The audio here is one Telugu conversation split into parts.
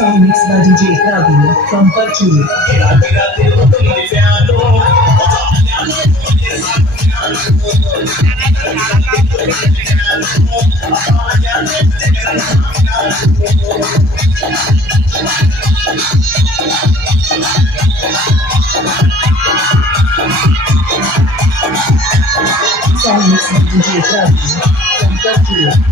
Song mixed by DJ Ravi from Parchuli. Song mixed by DJ Ravi from Parchuli.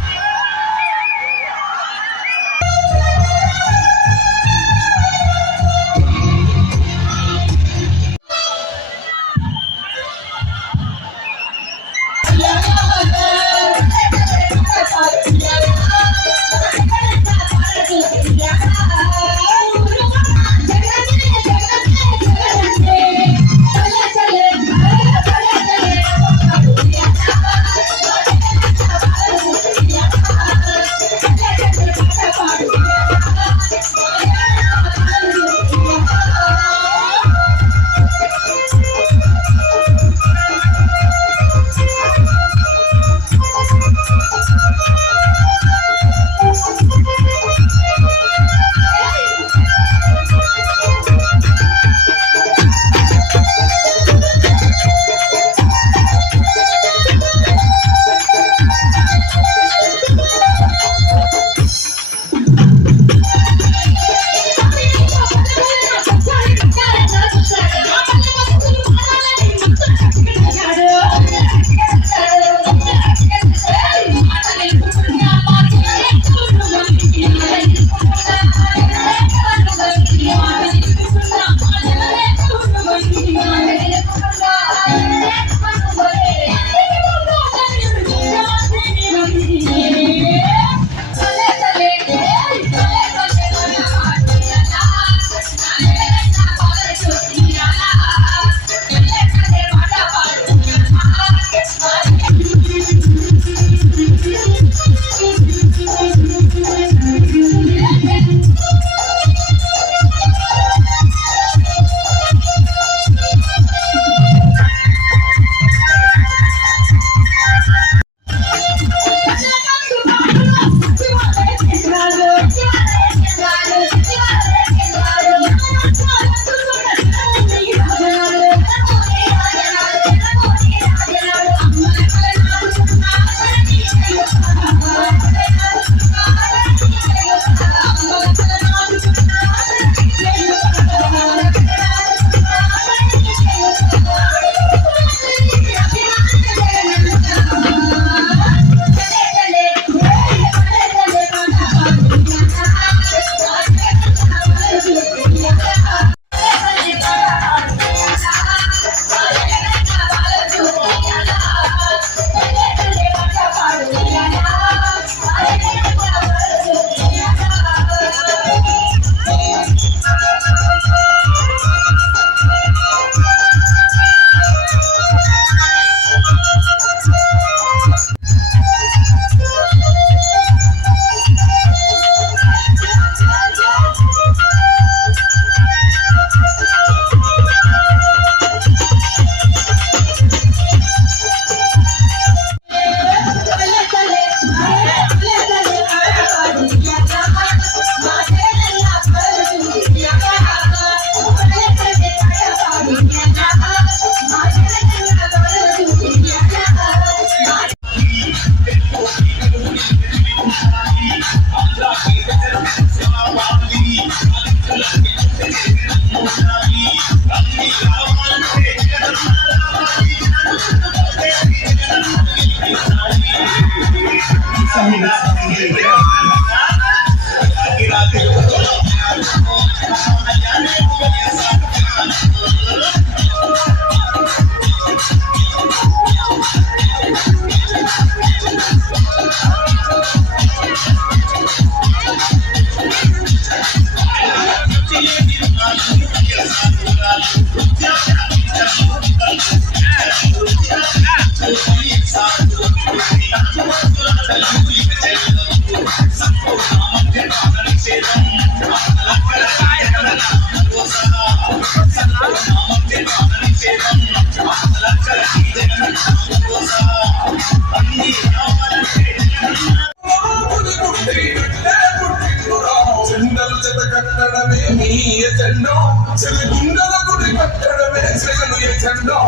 కట్టడమే నీ ఎజెండా చెలిగుండల గుడి కట్టడమే జగను ఎజెండా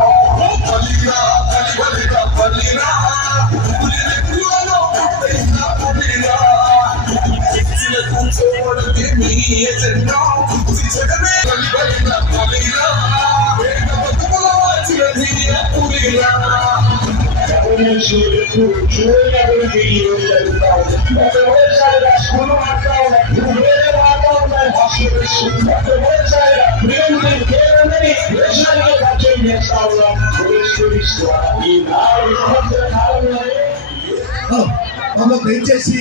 బలిరా బలిరా బలిరా పులిలో పుట్టిన పులిరా కూర్చోవడమే నీ ఎజెండా జగమే బలిరా బలిరా వేగ బతుకుల వాచినది పులిరా దయచేసి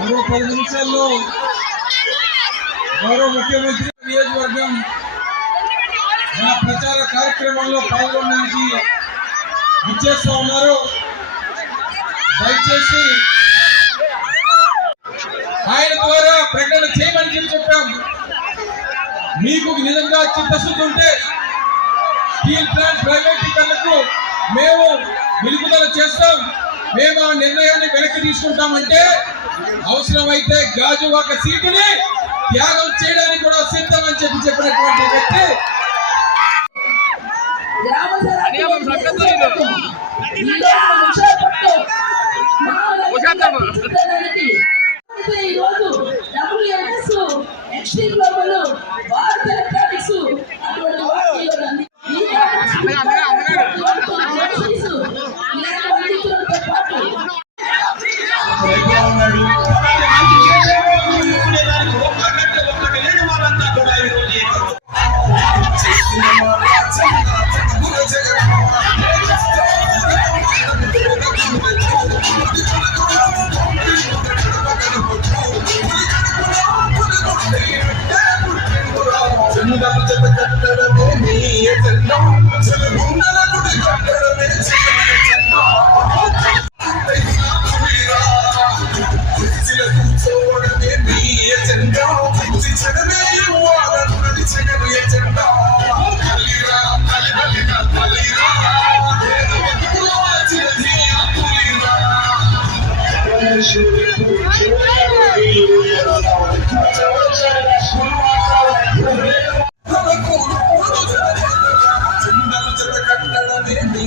మరో 10 నిమిషాల్లో గౌరవ ముఖ్యమంత్రి నియోజకవర్గం మన ప్రచార కార్యక్రమంలో పాల్గొనడానికి విచ్చేస్తా ఉన్నారు. దయచేసి ఆయన ద్వారా ప్రకటన చేయమని చెప్పాం. మీకు నిజంగా చిత్తశుద్ధి ఉంటే స్టీల్ ప్లాంట్ ప్రైవేటీకరణకు మేము నిలుపుదల చేస్తాం, మేము ఆ నిర్ణయాన్ని వెనక్కి తీసుకుంటామంటే అవసరమైతే గాజువాక సీటుని త్యాగం చేయడానికి కూడా సిద్ధమని చెప్పినటువంటి వ్యక్తి కట్టడమే నీ ఎజెండా చెలిగుండల గుడి కట్టడమే కూర్చోవడమే నీ ఎజెండా చెడమే ఇవ్వాలన్నది చెగను ఎజెండా బలిరా బలిరా బలిరా కట్టడమే నీ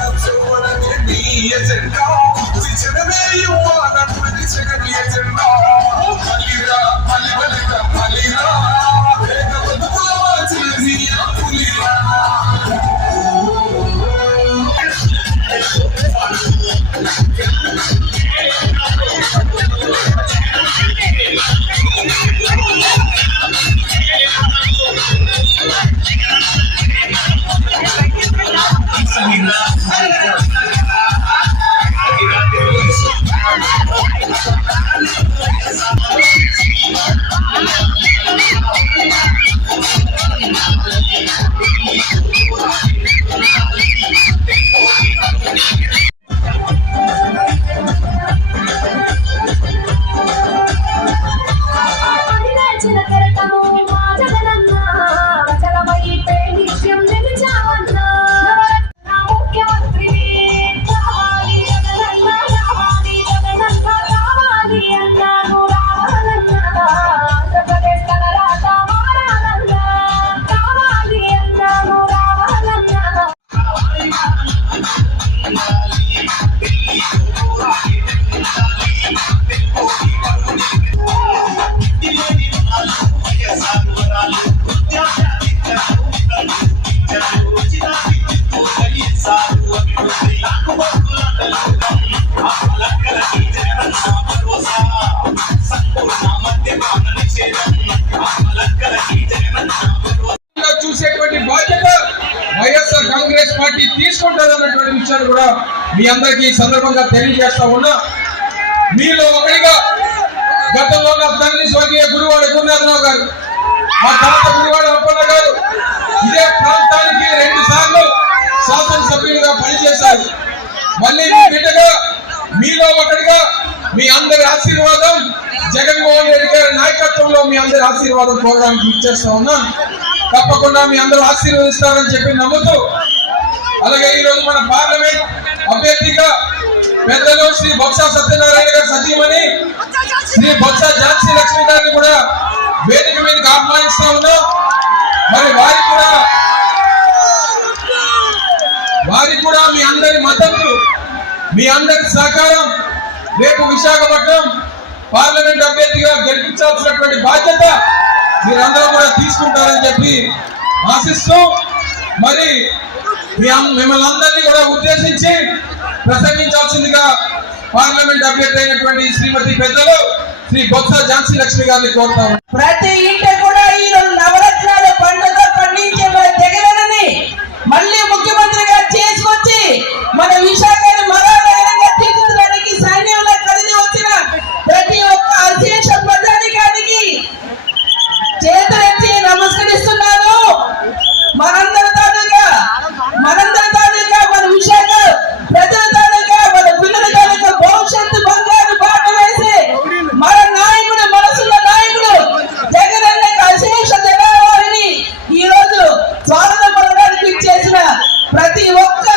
కూర్చోవడమే నీ ఎజెండా చెడమే ఇవ్వాలన్నది చెగను ఎజెండా బలిరా బలిరా బలిరా వేగ బతుకుల వాచినది పులిరా మీ అందరికీ ఈ సందర్భంగా తెలియజేస్తా ఉన్నా. మీలో ఒకటిగా గతంలో నా తండ్రి స్వర్గీయ గురువాడ గురునాథరావు గారు, మా తాత గురువాడ అప్పన్న గారు ఇదే ప్రాంతానికి 2 సార్లు శాసనసభ్యులుగా పనిచేశారు. మళ్ళీ మీ బిడ్డగా మీలో ఒకటిగా మీ అందరి ఆశీర్వాదం, జగన్మోహన్ రెడ్డి గారి నాయకత్వంలో మీ అందరి ఆశీర్వాదం కోరడానికి ఇచ్చేస్తా ఉన్నాను. తప్పకుండా మీ అందరూ ఆశీర్వదిస్తారని చెప్పి నమ్ముతూ, అలాగే ఈ రోజు మన పార్లమెంట్ అభ్యర్థిగా పెద్దలు శ్రీ బొత్స సత్యనారాయణ గారి సతీమణి శ్రీ బొత్స ఝాన్సీ లక్ష్మి గారిని కూడా వేదిక మీదకి ఆహ్వానిస్తా ఉన్నాం. మరి వారికి కూడా మీ అందరి మద్దతు, మీ అందరి సహకారం రేపు విశాఖపట్నం పార్లమెంట్ అభ్యర్థిగా గెలిపించాల్సినటువంటి బాధ్యత మీరందరూ కూడా తీసుకుంటారని చెప్పి ఆశిస్తూ, మరి మిమ్మల్ని అందరినీ కూడా ఉద్దేశించి ప్రసంగించాల్సిందిగా పార్లమెంట్ అభ్యర్థి అయినటువంటి శ్రీమతి పెద్దలు శ్రీ బొత్స ఝాన్సీ లక్ష్మి గారిని కోరుతాము. ప్రతి ఇంట కూడా ఈ నవరత్నాల పండుగ పండించే జగనని మళ్ళీ ముఖ్యమంత్రిగా చేసుకొచ్చి మన విశాఖని మరో నగరంగా తీర్చడానికి సైన్యంలో కలిసి వచ్చిన ప్రతి ఒక్క అశేష ప్రజానికానికి చేతులెత్తి నమస్కరిస్తున్నాను. మనందరి తాలూకా మన విశాఖ ప్రజల తాలూకా మన పిల్లల తాలూకా భవిష్యత్తు బంగారు బాట వేసి మన నాయకుడు, మనసున్న నాయకుడు జగనన్నకు అశేష జనావారిని ఈ రోజు స్వాగతం పలకడానికి చేసిన ప్రతి ఒక్క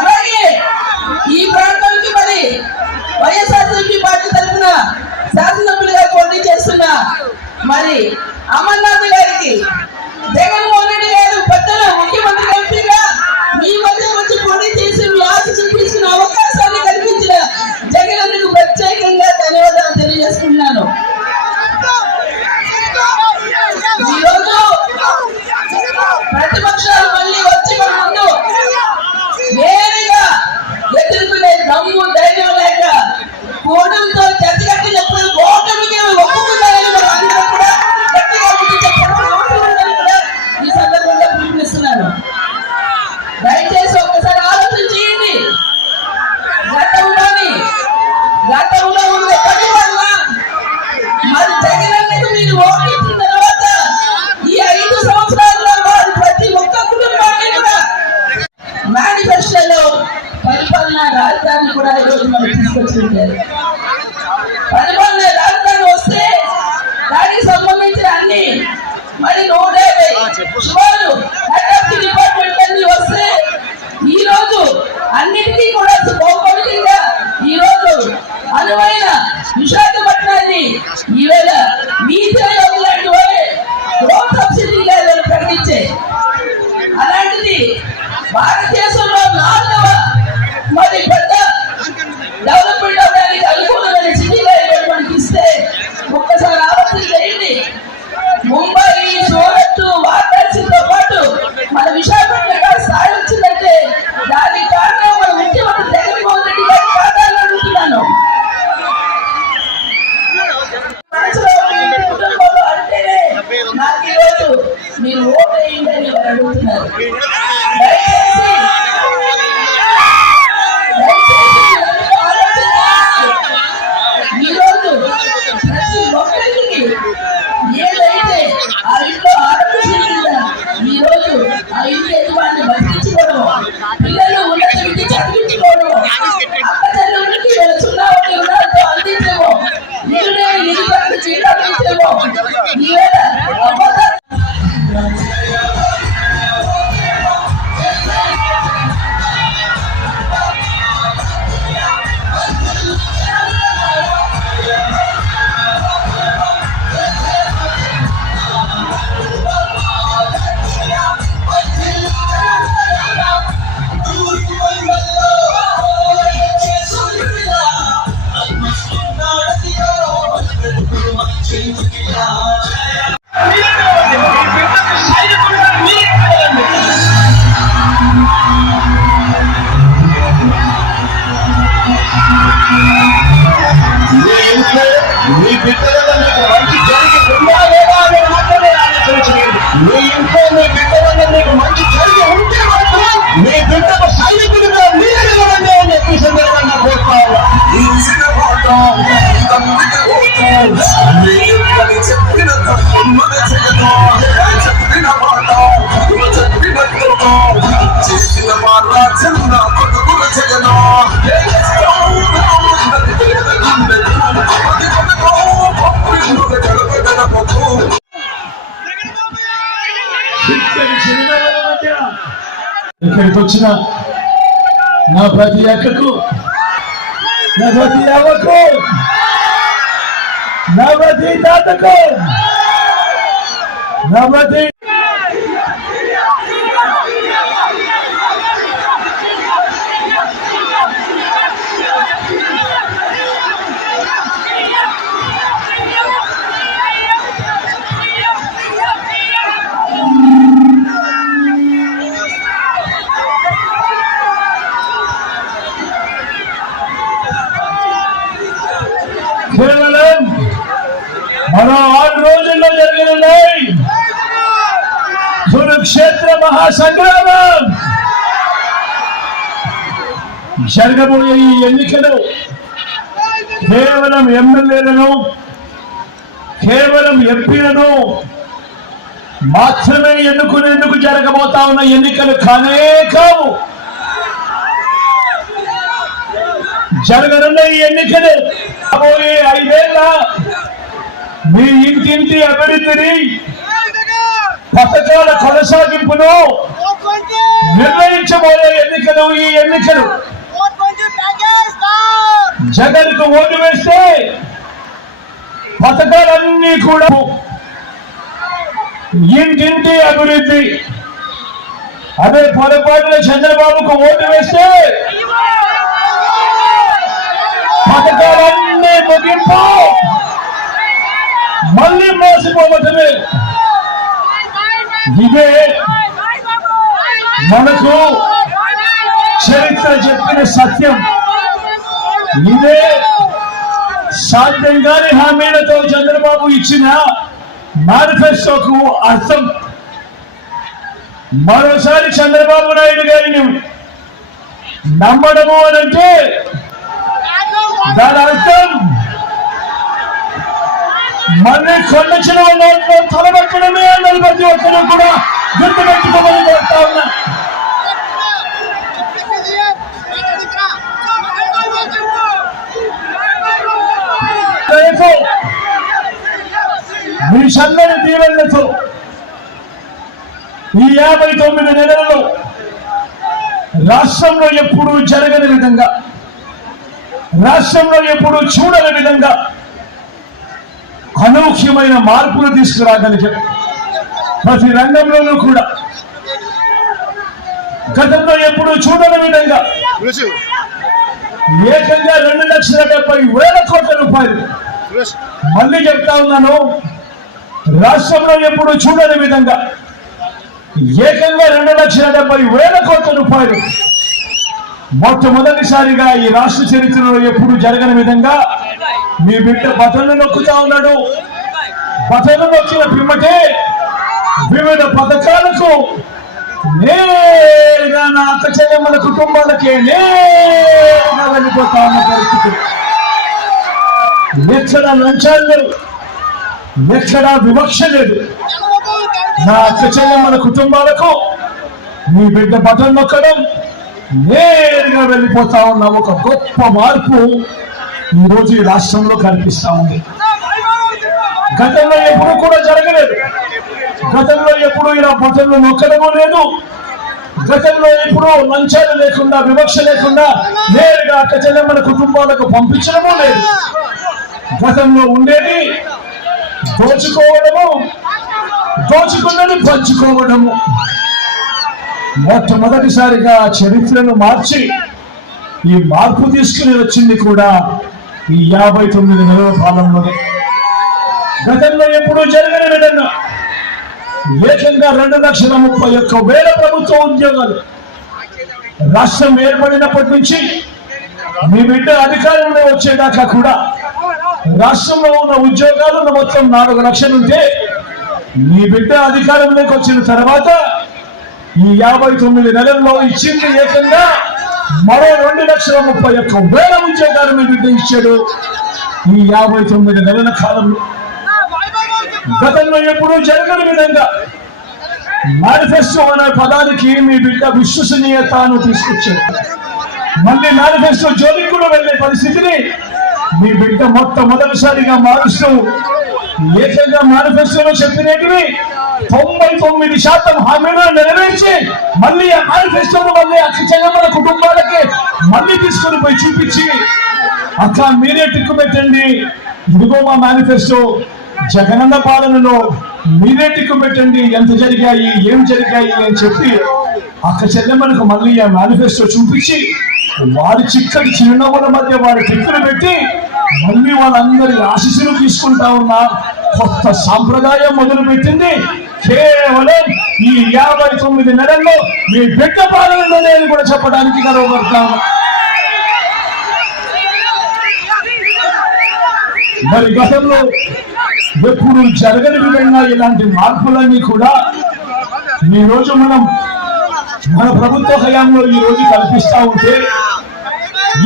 అలాగే ఈ ప్రాంతానికి మరి వైఎస్ఆర్సీపీ పార్టీ తరఫున శాసనసభ్యులుగా పోటీ చేస్తున్న మరి అమర్నాథ్ గారికి జగన్మోహన్ రెడ్డి గారు పెద్దలు ముఖ్యమంత్రి ఎంపీగా మీ మధ్య వచ్చి పోటీ చేసి మీ ఆశీస్సులు తీసుకున్న అవకాశాన్ని కల్పించిన జగన్కు ప్రత్యేకంగా ధన్యవాదాలు తెలియజేస్తున్నాను. ఈరోజు ప్రతిపక్షాలు మళ్ళీ వచ్చి మన ముందు నేరుగా ఎదుర్కొనే దమ్ము ధైర్యం లేక కూడంతో చర్చ కట్టినప్పుడు ఓటమికి ఒప్పుకున్నారని మనం అందరం కూడా గట్టిగా ముందు చెప్పడం కూడా ఈ సందర్భంగా పిలుపునిస్తున్నాను. దయచేసి ఒక్కసారి ఆలోచన చేయండి. గతంలో ఉన్న పరిపాలన మరి జగనన్నకు మీరు ఓటించిన తర్వాత ఈ 5 సంవత్సరాల్లో వారు ప్రతి ఒక్క కుటుంబాన్ని కూడా మేనిఫెస్టోలో పరిపాలన రాజధాని కూడా ఈరోజు మనం తీసుకొచ్చింటారు. పరిపాలన రాజధాని వస్తే దానికి సంబంధించిన అన్ని మరి 150 సుమారు డిపార్ట్మెంట్ అన్ని వస్తే ఈ రోజు అన్నిటికీ కూడా భౌగోళికంగా ఈ రోజు అనువైన విశాఖపట్నాన్ని ఈవేళ నీతి ఆయోగ్ లాంటి వారే గ్రోత్ సబ్సిడీగా ప్రకటించే అలాంటిది భారతదేశంలో 4వ మరి పెద్ద డెవలప్మెంట్ అవడానికి అనుకూలమైన సిటీగా మనకి ఇస్తే ఒక్కసారి ఆలోచన చేయండి. ముంబై, సూరత్, వారణాసితో పాటు మన విశాఖపట్నం స్థాయి వచ్చిందంటే దానికి కారణం మన ముఖ్యమంత్రి జగన్మోహన్ రెడ్డి గారి కారణాలు అడుగుతున్నాను. కుటుంబంలో అంటేనే నాకు ఈరోజు మీరు ఓటు వేయండి అని అడుగుతున్నారు. ఈరోజు ప్రతి ఒక్కరికి ఏదైతే ఆ ఇంట్లో ఆరోగ్యం ఈ రోజు ఆ ఇంటి యజమాని బతికించుకోవడం, పిల్లలు ఉన్నత విద్య చదివించుకోవడం, అక్కచెల్లెళ్ళకి 0 రుణాలతో అందించడం, నిరుడేని నిరుపేదలకు చీట్లు అందించడం, ఈవేళ మీ బిడ్డలలో మీకు మంచి జరిగి ఉందా లేదా అని మాత్రమే ఆలోచించండి. మీ ఇంట్లో మీ బిడ్డలలో మీకు మంచి జరిగి ఉంటే మాత్రం మీ బిడ్డకు ఇక్కడికి వచ్చిన నా ప్రతి అక్కకు, నా ప్రతి అవ్వకు, నా ప్రతి తాతకు, నా ప్రతి కేవలం మరో 6 రోజుల్లో జరగనున్నాయి కురుక్షేత్ర మహాసంగ్రామం. జరగబోయే ఈ ఎన్నికలు కేవలం ఎమ్మెల్యేలను, కేవలం ఎంపీలను మాత్రమే ఎన్నుకునేందుకు జరగబోతా ఉన్న ఎన్నికలు కానే కావు. జరగనున్న ఈ ఎన్నికలు రాబోయే 5 ఏళ్ల మీ ఇంటింటి అభివృద్ధిని, పథకాల కొనసాగింపును నిర్ణయించబోయే ఎన్నికలు ఈ ఎన్నికలు. జగన్ కు ఓటు వేస్తే పథకాలన్నీ కూడా, ఇంటింటి అభివృద్ధి. అదే పొరపాటున చంద్రబాబుకు ఓటు వేస్తే పథకాలన్నీ ముగింపు, మళ్ళీ మోసపోవటమే. ఇదే మనకు చరిత్ర చెప్పిన సత్యం. ఇదే సాధ్యంగాని హామీలతో చంద్రబాబు ఇచ్చిన మేనిఫెస్టోకు అర్థం. మరోసారి చంద్రబాబు నాయుడు గారిని నమ్మడము అనంటే దాని అర్థం మళ్ళీ కొండచిన నోట్లో తలబెట్టడమే అన్నది ప్రతి ఒక్కరూ కూడా గుర్తుపెట్టుకోమని కోరుతా ఉన్నా. మీ సన్నని దీవెనలతో ఈ 59 నెలలలో రాష్ట్రంలో ఎప్పుడూ జరగని విధంగా, రాష్ట్రంలో ఎప్పుడూ చూడని విధంగా అనూహ్యమైన మార్పులు తీసుకురాగలిగాం. ప్రతి రంగంలోనూ కూడా గతంలో ఎప్పుడూ చూడని విధంగా ఏకంగా 2,70,000 కోట్ల రూపాయలు. మళ్ళీ చెప్తా ఉన్నాను, రాష్ట్రంలో ఎప్పుడు చూడని విధంగా ఏకంగా 2,70,000 కోట్ల రూపాయలు మొట్టమొదటిసారిగా ఈ రాష్ట్ర చరిత్రలో ఎప్పుడు జరగని విధంగా మీ బిడ్డ బటన్లు నొక్కుతా ఉన్నాడు. బటన్లు నొక్కిన పిమ్మటే వివిధ పథకాలకు నేరుగా నా అక్క చెల్లెమ్మల కుటుంబాలకే నేరుగా వెళ్ళిపోతా ఉన్న పరిస్థితి. ఎక్కడ లంచాలు లేవు, ఎక్కడా వివక్ష లేదు. నా అక్క చెల్లెమ్మల కుటుంబాలకు మీ బిడ్డ బటన్ నొక్కడం, నేరుగా వెళ్ళిపోతా ఉన్న ఒక గొప్ప మార్పు ఈ రోజు ఈ రాష్ట్రంలో కనిపిస్తా ఉంది. గతంలో ఎప్పుడు కూడా జరగలేదు. గతంలో ఎప్పుడు ఇలా బటన్లు నొక్కడము లేదు. గతంలో ఎప్పుడు లంచాలు లేకుండా, వివక్ష లేకుండా నేరుగా అక్క చెల్లెమ్మల కుటుంబాలకు పంపించడము లేదు. గతంలో ఉండేది దోచుకోవడము, దోచుకున్నది పంచుకోవడము. మొట్టమొదటిసారిగా చరిత్రను మార్చి ఈ మార్పు తీసుకుని వచ్చింది కూడా ఈ 59 నెలల కాలంలోనే. గతంలో ఎప్పుడూ జరగని విధంగా ఏకంగా 2,31,000 ప్రభుత్వ ఉద్యోగాలు. రాష్ట్రం ఏర్పడినప్పటి నుంచి మీ బిడ్డ అధికారంలో వచ్చేదాకా కూడా రాష్ట్రంలో ఉన్న ఉద్యోగాలు మొత్తం 4 లక్షలు ఉంటే, మీ బిడ్డ అధికారంలోకి వచ్చిన తర్వాత ఈ 59 నెలల్లో ఇచ్చింది ఏకంగా మరో 2,31,000 ఉద్యోగాలు మీ బిడ్డ ఇచ్చాడు ఈ 59 నెలల కాలంలో. గతంలో ఎప్పుడూ జరగని విధంగా మేనిఫెస్టో అనే పదానికి మీ బిడ్డ విశ్వసనీయతను తీసుకొచ్చాడు. మళ్ళీ మేనిఫెస్టో జోలికి కూడా వెళ్లే పరిస్థితిని మీ బిడ్డ మొట్టమొదటిసారిగా మారుస్తూ ఏకంగా మేనిఫెస్టోలో చెప్పినవి 99% హామీలను నెరవేర్చి మళ్ళీ ఆ మేనిఫెస్టోను మళ్ళీ అక్షయమైన కుటుంబాలకి మళ్ళీ తీసుకొని పోయి చూపించి అక్క మీరే టిక్కు పెట్టండి, ఇదిగో మా మేనిఫెస్టో, జగనన్న పాలనలో మీరే టిక్కు పెట్టండి, ఎంత జరిగాయి ఏం జరిగాయి అని చెప్పి అక్క చెల్లెమ్మలకు మళ్ళీ ఆ మేనిఫెస్టో చూపించి వారి చిక్కటి చిరునవ్వుల మధ్య వారి టిక్కులు పెట్టి మళ్ళీ వాళ్ళందరి ఆశీస్సులు తీసుకుంటా ఉన్న కొత్త సాంప్రదాయం మొదలు పెట్టింది కేవలం ఈ 59 నెలల్లో మీ బిడ్డ పాలనలో నేను కూడా చెప్పడానికి గర్వపడతాను. మరి గతంలో ఎప్పుడు జరగని విధంగా ఇలాంటి మార్పులన్నీ కూడా ఈ రోజు మన ప్రభుత్వ హయాంలో ఈ రోజు కల్పిస్తా ఉంటే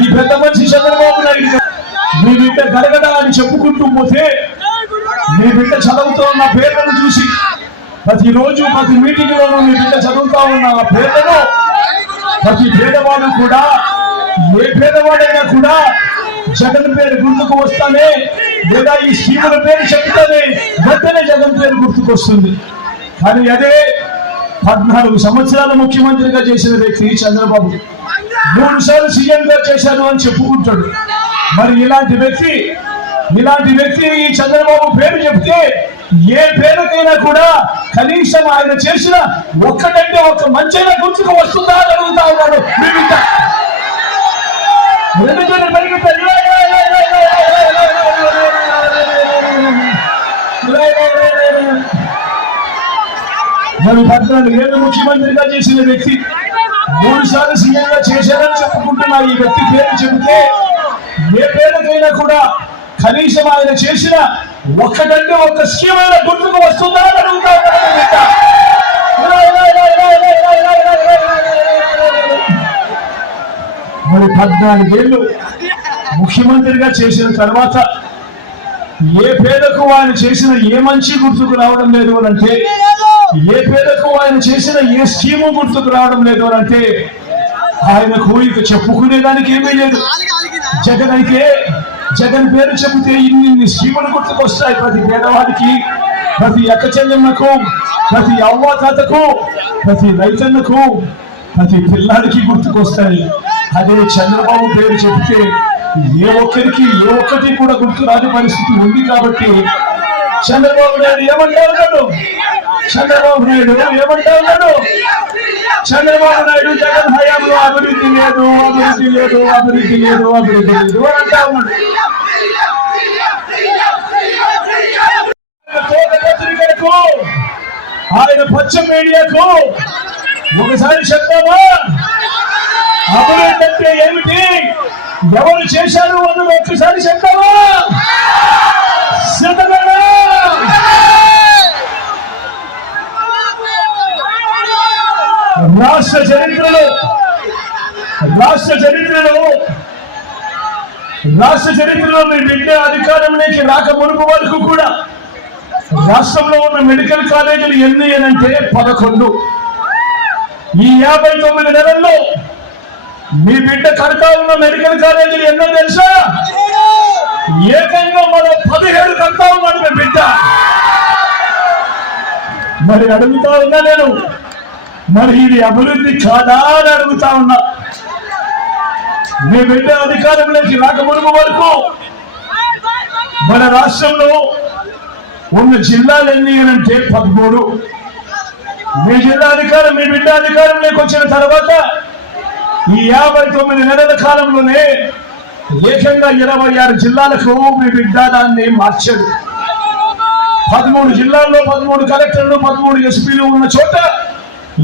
ఈ పెద్ద మనిషి చంద్రబాబు నాయుడు మీ బిడ్డ గడగడ అని చెప్పుకుంటూ పోతే మీ బిడ్డ చదువుతూ ఉన్న పేర్లను చూసి ప్రతిరోజు ప్రతి మీటింగ్ లోనూ మీ బిడ్డ చదువుతా ఉన్న ఆ పేర్లను ప్రతి పేదవాడు కూడా ఏ పేదవాడైనా కూడా జగన్ పేరు గుర్తుకు వస్తానే లేదా ఈ స్కీముల పేరు చెప్తానే వెంటనే జగన్ పేరు గుర్తుకు వస్తుంది. కానీ అదే 14 సంవత్సరాలు ముఖ్యమంత్రిగా చేసిన వ్యక్తి చంద్రబాబు 3 సార్లు సీఎంగా చేశాను అని చెప్పుకుంటాడు. మరి ఇలాంటి వ్యక్తి ఈ చంద్రబాబు పేరు చెప్తే ఏ పేరుకైనా కూడా కనీసం ఆయన చేసిన ఒక్కటంటే ఒక్క మంచైనా గుర్తుకు వస్తుందా అని అడుగుతా ఉన్నాడు. మరి 14 ఏళ్ళు ముఖ్యమంత్రిగా చేసిన వ్యక్తి 3 సార్లు సీఎంగా చేశారని చెప్పుకుంటున్నా ఈ వ్యక్తి పేరు చెబితే ఏ పేరుకైనా కూడా కనీసం ఆయన చేసిన ఒక్కటంటే ఒక్క స్కీమ్ అయినా గుర్తుకు వస్తుందా అని అడుగుతా మరి 14 ఏళ్ళు ముఖ్యమంత్రిగా చేసిన తర్వాత ఏ పేదకు ఆయన చేసిన ఏ మంచి గుర్తుకు రావడం లేదు అంటే ఏ పేదకు ఆయన చేసిన ఏ స్కీము గుర్తుకు రావడం లేదు అంటే ఆయనకు ఇక చెప్పుకునేదానికి ఏమీ లేదు. జగన్ పేరు చెబితే ఇన్ని స్కీములు గుర్తుకు వస్తాయి ప్రతి పేదవాడికి, ప్రతి అక్క చెల్లెమ్మకు, ప్రతి అవ్వాతాతకు, ప్రతి రైతన్నకు, ప్రతి పిల్లాడికి గుర్తుకొస్తాయి. అదే చంద్రబాబు పేరు చెబితే ఏ ఒక్కటి కూడా గుర్తు రాని పరిస్థితి ఉంది. కాబట్టి చంద్రబాబు నాయుడు ఏమంటా ఉన్నాడు? చంద్రబాబు నాయుడు జగన్ హయాంలో అభివృద్ధి లేదు అంటా ఉన్నాడు. పత్రికలకు ఆయన పచ్చ మీడియాకు ఒకసారి చెప్తామా అభివృద్ధి అంటే ఏమిటి, ఎవరు చేశారు అన్నది ఒక్కసారి చెప్తామా? రాష్ట్ర చరిత్రలో మీ బిడ్డ అధికారంలోకి రాక మునుపు వరకు కూడా రాష్ట్రంలో ఉన్న మెడికల్ కాలేజీలు ఎన్ని అంటే 11. ఈ 59 నెలల్లో మీ బిడ్డ కడతా ఉన్న మెడికల్ కాలేజీలు ఎన్నో తెలుసా? ఏకంగా మనం 17 కడతా ఉన్నాడు మీ బిడ్డ. మరి అడుగుతా ఉన్నా నేను, మరి ఇది అభివృద్ధి కాదా అని అడుగుతా ఉన్నా. మీ బిడ్డ అధికారంలోకి రాక మునుపు వరకు మన రాష్ట్రంలో ఉన్న జిల్లాలు ఎన్ని అంటే 13. మీ బిడ్డ అధికారంలోకి వచ్చిన తర్వాత ఈ 59 నెలల కాలంలోనే ఏకంగా 26 జిల్లాలకు మీ బిడ్డ దాన్ని మార్చాడు. 13 జిల్లాల్లో 13 కలెక్టర్లు 13 ఎస్పీలు ఉన్న చోట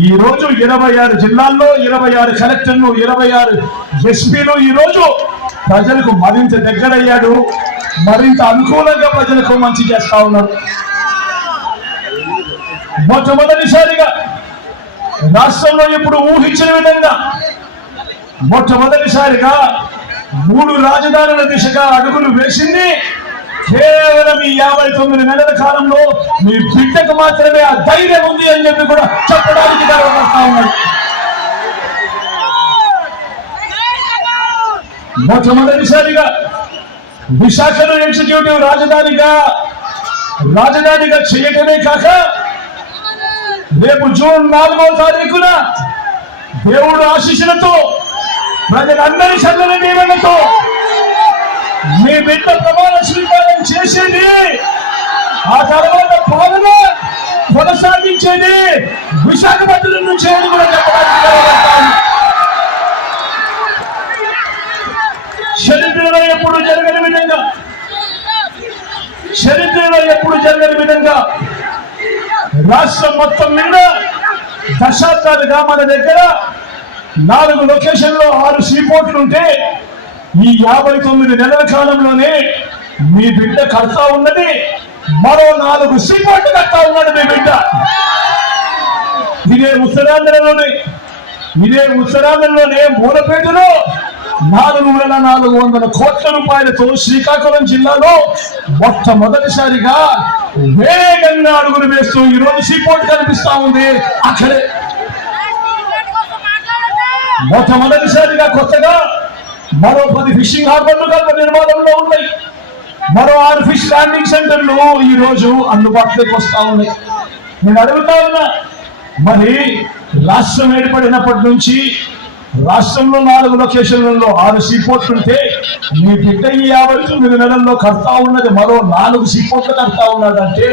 ఈ రోజు 26 జిల్లాల్లో 26 కలెక్టర్లు 26 ఎస్పీలు ఈ రోజు ప్రజలకు మరింత దగ్గరయ్యాడు, మరింత అనుకూలంగా ప్రజలకు మంచి చేస్తా ఉన్నారు. మొట్టమొదటిసారిగా రాష్ట్రంలో ఇప్పుడు ఊహించిన విధంగా మొట్టమొదటిసారిగా 3 రాజధానుల దిశగా అడుగులు వేసింది కేవలం ఈ 59 నెలల కాలంలో మీ బిడ్డకు మాత్రమే ఆ ధైర్యం ఉంది అని చెప్పి కూడా చెప్పడానికి గర్వపడతా ఉన్నాడు. మొట్టమొదటిసారిగా విశాఖను ఎగ్జిక్యూటివ్ రాజధానిగా చేయటమే కాక రేపు జూన్ 4వ తారీఖున దేవుడు ఆశీస్సులతో ప్రజలందరి చల్లని దీవెనతో మీ బిడ్డ ప్రమాణ స్వీకారం చేసేది, ఆ తర్వాత పాలన కొనసాగించేది విశాఖపట్నం నుంచి అని కూడా చెప్పడానికి చరిత్రలో ఎప్పుడు జరగని విధంగా రాష్ట్రం మొత్తం మీద దశాబ్దాలుగా మన దగ్గర 4 లొకేషన్లో 6 సీపోర్టులు ఉంటే ఈ 59 నెలల కాలంలోనే మీ బిడ్డ కడతా ఉన్నది మరో 4 సీపోర్టు కడతా ఉన్నాడు మీ బిడ్డ. ఇదే ఉత్తరాంధ్రలోనే మూలపేటలో 4,400 కోట్ల రూపాయలతో శ్రీకాకుళం జిల్లాలో మొట్టమొదటిసారిగా వేగంగా అడుగులు వేస్తూ ఈరోజు సీపోర్ట్ కనిపిస్తా ఉంది. అక్కడే మొట్టమొదటిసారిగా కొత్తగా మరో 10 ఫిషింగ్ హార్బర్లు నిర్మాణంలో ఉన్నాయి. మరో 6 ఫిష్ ల్యాండింగ్ సెంటర్లు ఈ రోజు అందుబాటులోకి వస్తా ఉన్నాయి. నేను అడుగుతా ఉన్నా, మరి రాష్ట్రం ఏర్పడినప్పటి నుంచి రాష్ట్రంలో 4 లొకేషన్లలో 6 సీపోర్ట్లు ఉంటే మీ బిడ్డ ఈ 59 నెలల్లో కడతా ఉన్నది మరో 4 సీపోర్ట్లు కడతా ఉన్నాడంటే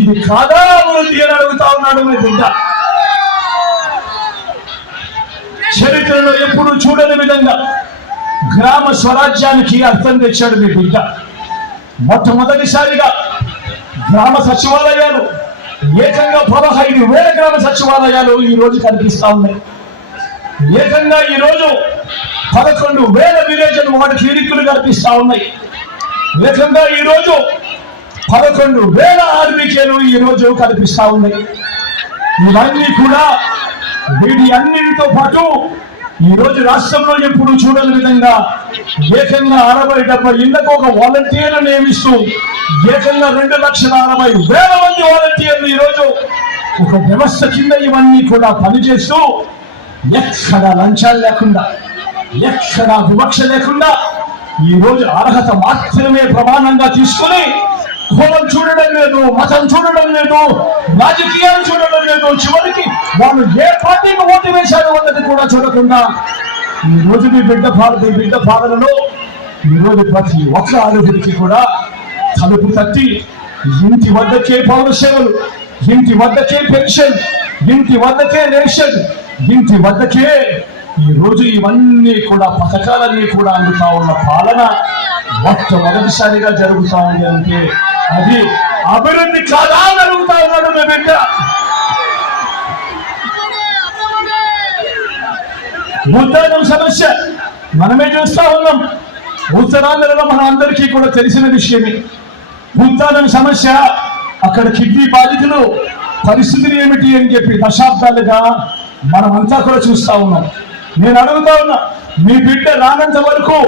ఇది కాదా అభివృద్ధి అని అడుగుతా ఉన్నాడు మీ బిడ్డ. చరిత్రలో ఎప్పుడు చూడని విధంగా గ్రామ స్వరాజ్యానికి అర్థం తెచ్చాడు మీ బిడ్డ. మొట్టమొదటిసారిగా గ్రామ సచివాలయాలు ఏకంగా 15,000 గ్రామ సచివాలయాలు ఈ రోజు కనిపిస్తా ఉన్నాయి. ఏకంగా ఈ రోజు 11,000 విలేజ్ వాటి క్లినిక్లు కనిపిస్తా ఉన్నాయి. ఏకంగా ఈ రోజు 11,000 ఆర్బీకేలు ఈ రోజు కనిపిస్తా ఉన్నాయి. ఇవన్నీ కూడా వీటి అన్నిటితో పాటు ఈ రోజు రాష్ట్రంలో ఎప్పుడు చూడని విధంగా ఏకంగా 60-70 ఇళ్లకు ఒక వాలంటీర్లు నియమిస్తూ ఏకంగా 2,60,000 మంది వాలంటీర్లు ఈ రోజు ఒక వ్యవస్థ కింద ఇవన్నీ కూడా పనిచేస్తూ ఎక్కడ లంచాలు లేకుండా, ఎక్కడ వివక్ష లేకుండా ఈ రోజు అర్హత మాత్రమే ప్రమాణంగా తీసుకొని కులం చూడడం లేదు, మతం చూడడం లేదు, రాజకీయాలు చూడడం లేదు, చివరికి వాళ్ళు ఏ పార్టీకి ఓటు వేశారు అన్నది కూడా చూడకుండా ఈ రోజు మీ బిడ్డ పాలనలో ఈ రోజు ప్రతి ఒక్క అర్హుడికి కూడా తలుపు తట్టి ఇంటి వద్దకే పౌర సేవలు, ఇంటి వద్దకే పెన్షన్, ఇంటి వద్దకే రేషన్, ఇంటి వద్దకే ఈ రోజు ఇవన్నీ కూడా పథకాలన్నీ కూడా అందుతా ఉన్న పాలన మొట్టమొదటిసారిగా జరుగుతా ఉంది అంటే అది అభివృద్ధి కాదా అని అడుగుతా ఉన్నాడు మీ బిడ్డ. ఉద్దానం సమస్య మనమే చూస్తా ఉన్నాం. ఉత్తరాంధ్రలో మన అందరికీ కూడా తెలిసిన విషయమే. ఉద్దానం సమస్య అక్కడ కిడ్నీ బాధితులు పరిస్థితులు ఏమిటి అని చెప్పి దశాబ్దాలుగా మనమంతా కూడా చూస్తా ఉన్నాం. నేను అడుగుతా ఉన్నా, మీ బిడ్డ రానంత వరకు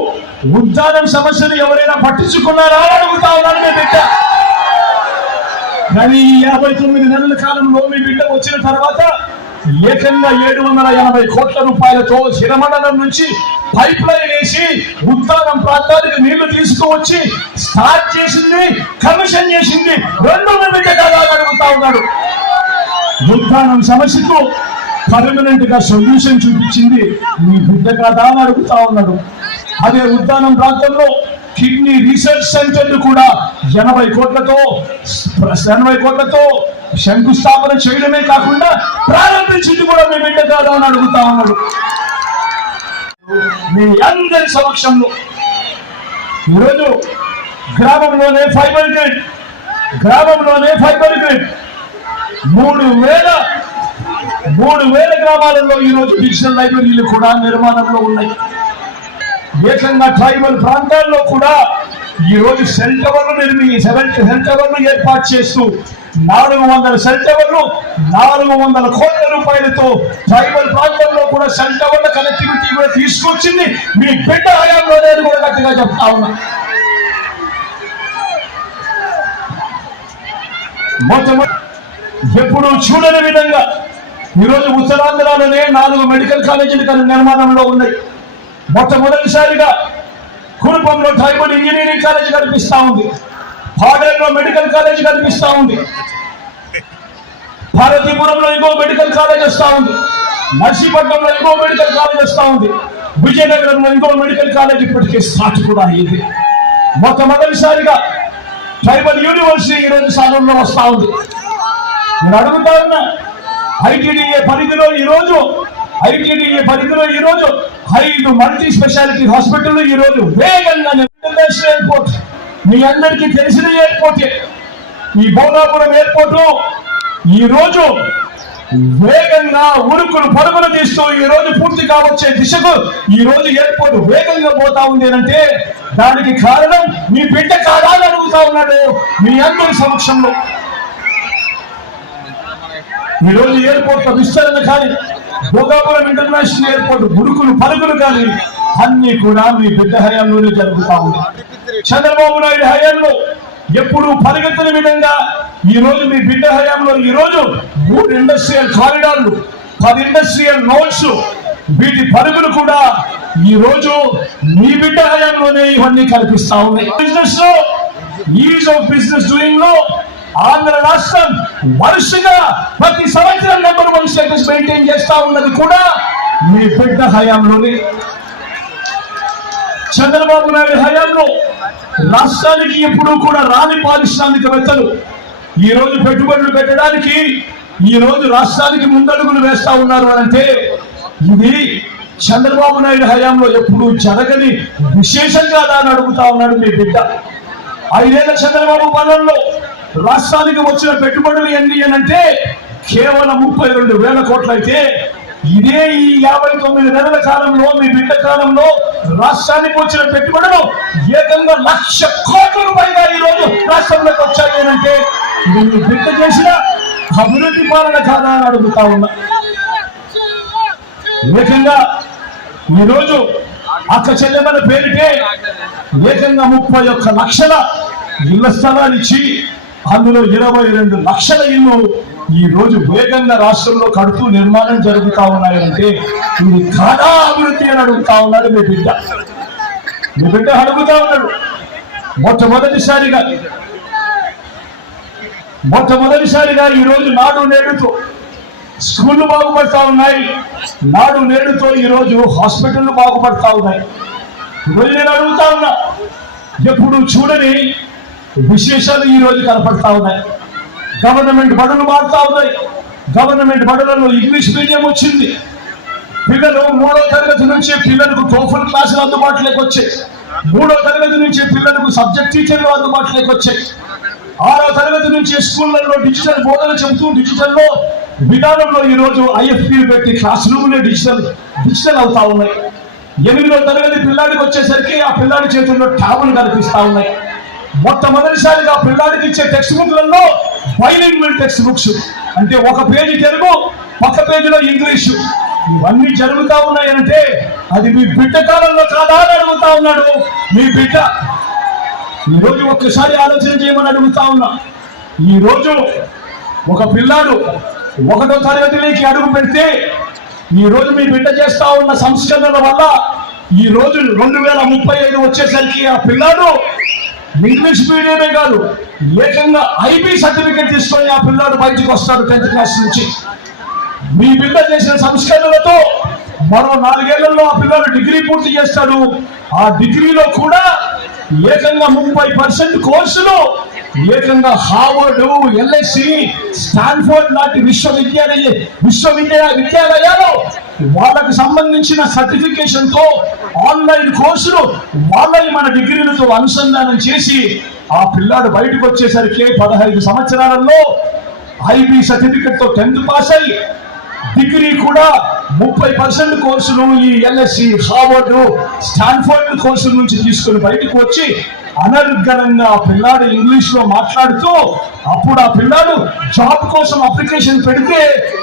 ఉద్దానం సమస్యను ఎవరైనా పట్టించుకున్నారా అని అడుగుతా ఉన్నాను మీ బిడ్డ. కానీ 59 నెలల కాలంలో మీ బిడ్డ వచ్చిన తర్వాత ఏకంగా 780 కోట్ల రూపాయలతో హిరమండలం నుంచి పైప్ లైన్ వేసి ఉద్దానం ప్రాంతానికి నీళ్లు తీసుకువచ్చి స్టార్ట్ చేసింది, కమిషన్ చేసింది 2 బిడ్డ కదా అని అడుగుతా ఉన్నాడు. ఉద్దానం సమస్యకు పర్మనెంట్ గా సొల్యూషన్ చూపించింది మీ బిడ్డ కదా అని అడుగుతా ఉన్నాడు. అదే ఉద్దానం ప్రాంతంలో కిడ్నీ రీసెర్చ్ సెంటర్ కూడా 80 కోట్లతో శంకుస్థాపన చేయడమే కాకుండా ప్రారంభించింది కూడా మీ బిడ్డ కాదా అని అడుగుతా ఉన్నాడు. మీ అందరి సమక్షంలో ఈరోజు గ్రామంలోనే ఫైబర్ గ్రిడ్ 3,000 గ్రామాలలో ఈరోజు డిజిటల్ లైబ్రరీలు కూడా నిర్మాణంలో ఉన్నాయి. ఏకంగా ట్రైబల్ ప్రాంతాల్లో కూడా ఈ రోజు సెల్ టవర్లు ఏర్పాటు చేస్తూ 400 సెల్ టవర్లు 400 కోట్ల రూపాయలతో ట్రైబల్ ప్రాంతంలో కూడా సెల్ టవర్ల కనెక్టివిటీ కూడా తీసుకొచ్చింది మీ బిడ్డ హయాంలో నేను కూడా గట్టిగా చెప్తా ఉన్నా. ఎప్పుడు చూడని విధంగా ఈరోజు ఉత్తరాంధ్రలోనే 4 మెడికల్ కాలేజీలు నిర్మాణంలో ఉన్నాయి. మొట్టమొదటిసారిగా కురుపంలో ట్రైబల్ ఇంజనీరింగ్ కాలేజ్ కనిపిస్తా ఉంది, పాడేరులో మెడికల్ కాలేజ్ కనిపిస్తా ఉంది. భారతీపురంలో ఇంకో మెడికల్ కాలేజ్ వస్తా ఉంది, నర్సీపట్నంలో ఇంకో మెడికల్ కాలేజ్ వస్తా ఉంది, విజయనగరంలో ఇంకో మెడికల్ కాలేజ్ ఇప్పటికే స్టార్ట్ కూడా అయ్యింది. మొట్టమొదటిసారిగా ట్రైబల్ యూనివర్సిటీ ఈరోజు సాధనలో వస్తా ఉంది. నేను అడుగుతా ఉన్నా, ఐటీడీఏ పరిధిలో ఈరోజు 5 మల్టీ స్పెషాలిటీ హాస్పిటల్ ఈరోజు వేగంగా ఇంటర్నేషనల్ ఎయిర్పోర్ట్, మీ అందరికీ తెలిసిన ఎయిర్పోర్టే ఈ భోగాపురం ఎయిర్పోర్ట్ ఈరోజు వేగంగా ఉరుకులు పరుగులు తీస్తూ ఈ రోజు పూర్తిగా వచ్చే దిశకు ఈ రోజు ఎయిర్పోర్ట్ వేగంగా పోతా ఉంది అంటే దానికి కారణం మీ బిడ్డ కాదా అని అడుగుతా ఉన్నాడు మీ అందరి సమక్షంలో. ఈ రోజు ఎయిర్పోర్ట్ విస్తరణ కానీ, భోగాపురం ఇంటర్నేషనల్ ఎయిర్పోర్ట్ ఉరుకులు పరుగులు కానీ అన్ని కూడా మీ బిడ్డ హయాంలోనే జరుగుతా ఉంది. చంద్రబాబు నాయుడు హయాంలో ఎప్పుడు పరిగెత్తని విధంగా ఈ రోజు మీ బిడ్డ హయాంలో ఈ రోజు 3 ఇండస్ట్రియల్ కారిడార్లు, 10 ఇండస్ట్రియల్ నోట్స్, వీటి పరుగులు కూడా ఈ రోజు మీ బిడ్డ హయాంలోనే ఇవన్నీ కల్పిస్తా ఉన్నాయి. బిజినెస్ లో, ఈజ్ ఆఫ్ బిజినెస్ డూయింగ్ లో ఆంధ్ర రాష్ట్రం వరుసగా ప్రతి సంవత్సరం నెంబర్ 1 స్టేటస్ మెయింటైన్ చేస్తా ఉన్నది కూడా మీ బిడ్డ హయాంలోనే. చంద్రబాబు నాయుడు హయాంలో రాష్ట్రానికి ఎప్పుడూ కూడా రాని పారిశ్రామికవేత్తలు ఈ రోజు పెట్టుబడులు పెట్టడానికి ఈ రోజు రాష్ట్రానికి ముందడుగులు వేస్తా ఉన్నారు అంటే ఇది చంద్రబాబు నాయుడు హయాంలో ఎప్పుడు జరగని విశేషం కాదా అని అడుగుతా ఉన్నాడు మీ బిడ్డ. 5 ఏళ్ల చంద్రబాబు పాలనలో రాష్ట్రానికి వచ్చిన పెట్టుబడులు ఎన్ని అంటే కేవలం 32,000 కోట్లు అయితే ఇదే ఈ 59 నెలల కాలంలో మీ బిడ్డ కాలంలో రాష్ట్రానికి వచ్చిన పెట్టుబడులు ఏకంగా 1,00,000 కోట్ల రూపాయలుగా ఈ రోజు రాష్ట్రంలోకి వచ్చాయి అంటే ఇది మీ బిడ్డ చేసిన అభివృద్ధి పాలన కాదా అని అడుగుతా ఉన్నా. ఏకంగా ఈరోజు అక్క చెల్లెమ్మల పేరిటే ఏకంగా 31 లక్షల ఇళ్ల స్థలాలు ఇచ్చి అందులో 22 లక్షల ఇల్లు ఈ రోజు వేగంగా రాష్ట్రంలో కడుతూ నిర్మాణం జరుగుతా ఉన్నాయంటే ఇది కాదా అభివృద్ధి అని అడుగుతా ఉన్నాడు మీ బిడ్డ. మీ బిడ్డ అడుగుతా ఉన్నాడు మొట్టమొదటిసారిగా ఈ రోజు నాడు నేడుతో స్కూళ్ళు బాగుపడతా ఉన్నాయి, నాడు నేడుతో ఈ రోజు హాస్పిటల్ బాగుపడతా ఉన్నాయి. ఈరోజు నేను అడుగుతా ఉన్నా, ఎప్పుడు చూడని విశేషాలు ఈ రోజు కనపడతా ఉన్నాయి. గవర్నమెంట్ బడులు మారుతా ఉన్నాయి. గవర్నమెంట్ బడులలో ఇంగ్లీష్ మీడియం వచ్చింది. పిల్లలు 3వ తరగతి నుంచి పిల్లలకు టోఫల్ క్లాసులు అందుబాటులోకి వచ్చాయి. 3వ తరగతి నుంచి పిల్లలకు సబ్జెక్ట్ టీచర్లు అందుబాటులోకి వచ్చాయి. 6వ తరగతి నుంచి స్కూళ్లలో డిజిటల్ బోధన చెబుతూ డిజిటల్లో విధానంలో ఈ రోజు ఐఎఫ్పీలు పెట్టి క్లాస్ రూమ్లే డిజిటల్ అవుతా ఉన్నాయి. 8వ తరగతి పిల్లాడికి వచ్చేసరికి ఆ పిల్లాడి చేతుల్లో ట్యాబులు కనిపిస్తా ఉన్నాయి. మొట్టమొదటిసారిగా పిల్లాడికి ఇచ్చే టెక్స్ట్ బుక్లలో బైలింగ్వల్ టెక్స్ట్ బుక్స్ అంటే ఒక పేజీ తెలుగు, పక్క పేజీలో ఇంగ్లీషు, ఇవన్నీ జరుగుతా ఉన్నాయంటే అది మీ బిడ్డ కాలంలో కాదా అని అడుగుతా ఉన్నాడు మీ బిడ్డ. ఈరోజు ఒక్కసారి ఆలోచన చేయమని అడుగుతా ఉన్నా. ఈరోజు ఒక పిల్లాడు 1వ తరగతిలోకి అడుగు పెడితే ఈ రోజు మీ బిడ్డ చేస్తా ఉన్న సంస్కరణల వల్ల ఈ రోజు 2035 వచ్చేసరికి ఆ పిల్లాడు ఇంగ్లీష్ మీడియమే కాదు ఏకంగా ఐబీ సర్టిఫికేట్ తీసుకొని ఆ పిల్లాడు బయటకు వస్తాడు 10th క్లాస్ నుంచి. మీ బిడ్డ చేసిన సంస్కరణలతో మరో 4 ఏళ్లలో ఆ పిల్లాడు డిగ్రీ పూర్తి చేస్తాడు. ఆ డిగ్రీలో కూడా ఏకంగా 30% కోర్సులు ఏకంగా హార్వర్డ్, LSE, స్టాన్ఫోర్డ్ లాంటి విశ్వవిద్యాలయాలు వాళ్ళకు సంబంధించిన సర్టిఫికేషన్ తో ఆన్లైన్ కోర్సులు వాళ్ళని మన డిగ్రీలతో అనుసంధానం చేసి ఆ పిల్లాడు బయటకు వచ్చేసరికి 15 సంవత్సరాలలో ఐబీ సర్టిఫికెట్ తో 10th పాస్ అయ్యి డిగ్రీ కూడా 30% కోర్సులు ఈ LSE, హార్వర్డ్, స్టాన్ఫోర్డ్ కోర్సుల నుంచి తీసుకుని బయటకు వచ్చి అనర్గళంగా ఆ పిల్లాడు ఇంగ్లీష్ లో మాట్లాడుతూ అప్పుడు ఆ పిల్లాడు జాబ్ కోసం అప్లికేషన్ పెడితే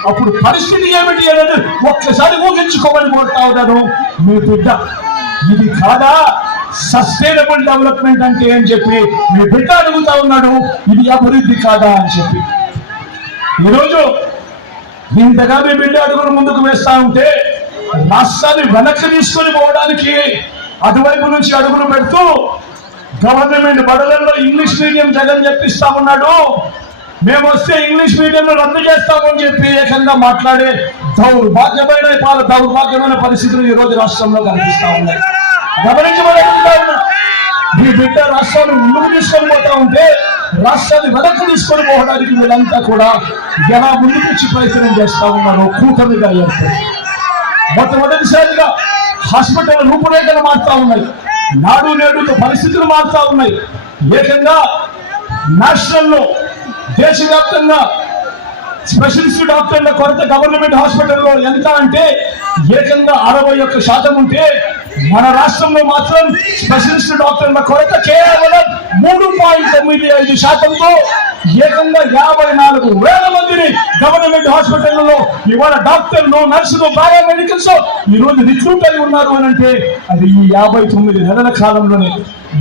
అప్పుడు పరిస్థితి ఏమిటి అనేది ఒక్కసారి ఊహించుకోమని కోరుతా ఉన్నాను మీ బిడ్డ. ఇది కాదా సస్టైనబుల్ డెవలప్మెంట్ అంటే అని చెప్పి మీ బిడ్డ అడుగుతా ఉన్నాడు. ఇది అభివృద్ధి కాదా అని చెప్పి ఈరోజు ఇంతగా మీ బిడ్డ అడుగులు ముందుకు వేస్తా ఉంటే రాష్ట్రాన్ని వెనక్కి తీసుకొని పోవడానికి అటువైపు నుంచి అడుగులు పెడుతూ గవర్నమెంట్ బడులలో ఇంగ్లీష్ మీడియం జగన్ చెప్పిస్తా ఉన్నాడు. మేము వస్తే ఇంగ్లీష్ మీడియంలో రద్దు చేస్తామని చెప్పి ఏకంగా మాట్లాడే దౌర్భాగ్యమైన పరిస్థితులు ఈ రోజు రాష్ట్రంలో కనిపిస్తా ఉన్నాయి. గమనించమని అడుగుతా ఉన్నా. మీ బిడ్డ రాష్ట్రాన్ని ముందుకు తీసుకొని పోతా ఉంటే రాష్ట్రాన్ని వెనక్కి తీసుకొని పోవడానికి వీళ్ళంతా కూడా ఎలా ముందుకు వచ్చి ప్రయత్నం చేస్తా ఉన్నారు. కూటమిగా ఏర్పడి మొట్టమొదటిసారిగా హాస్పిటల్ రూపురేఖలు మారుతా ఉన్నాయి. నాడు నేడుతో పరిస్థితులు మారుతా ఉన్నాయి. ఏకంగా నేషనల్లో దేశవ్యాప్తంగా స్పెషలిస్ట్ డాక్టర్ల కొరత గవర్నమెంట్ హాస్పిటల్లో ఎంత అంటే ఏకంగా 61% ఉంటే మన రాష్ట్రంలో మాత్రం స్పెషలిస్ట్ డాక్టర్ల కొరత కేవలం 3.95%తో ఏకంగా 54,000 మందిని గవర్నమెంట్ హాస్పిటల్లో ఇవాళ డాక్టర్లు, నర్సులు, పారామెడికల్స్ ఈ రోజు రిక్రూట్ అయి ఉన్నారు అని అంటే అది ఈ 59 నెలల కాలంలోనే.